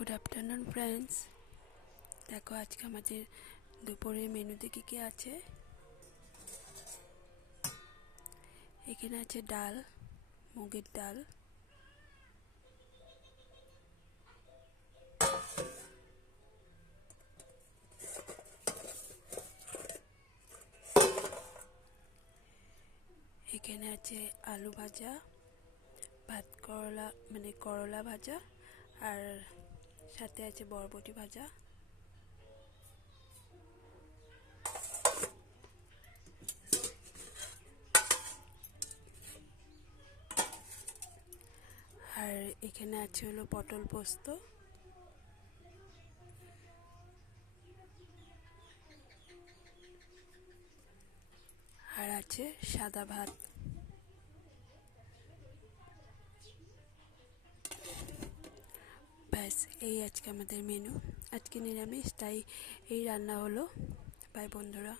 Good afternoon friends. देखो आज के हमारे दोपहर मेनुते की की आछे। एखाने आछे डाल, मुगेर डाल, एखाने आछे आलू भाजा, भात करला माने करला भाजा और साथे आछे बरबटी भाजा। और एखाने आछे हलो पटल पोस्त, और आछे सादा भात। ব্যাস এই আজকে আমাদের মেনু। আজকে নিরামিষ, তাই এই রান্না হলো। বাই বন্ধুরা।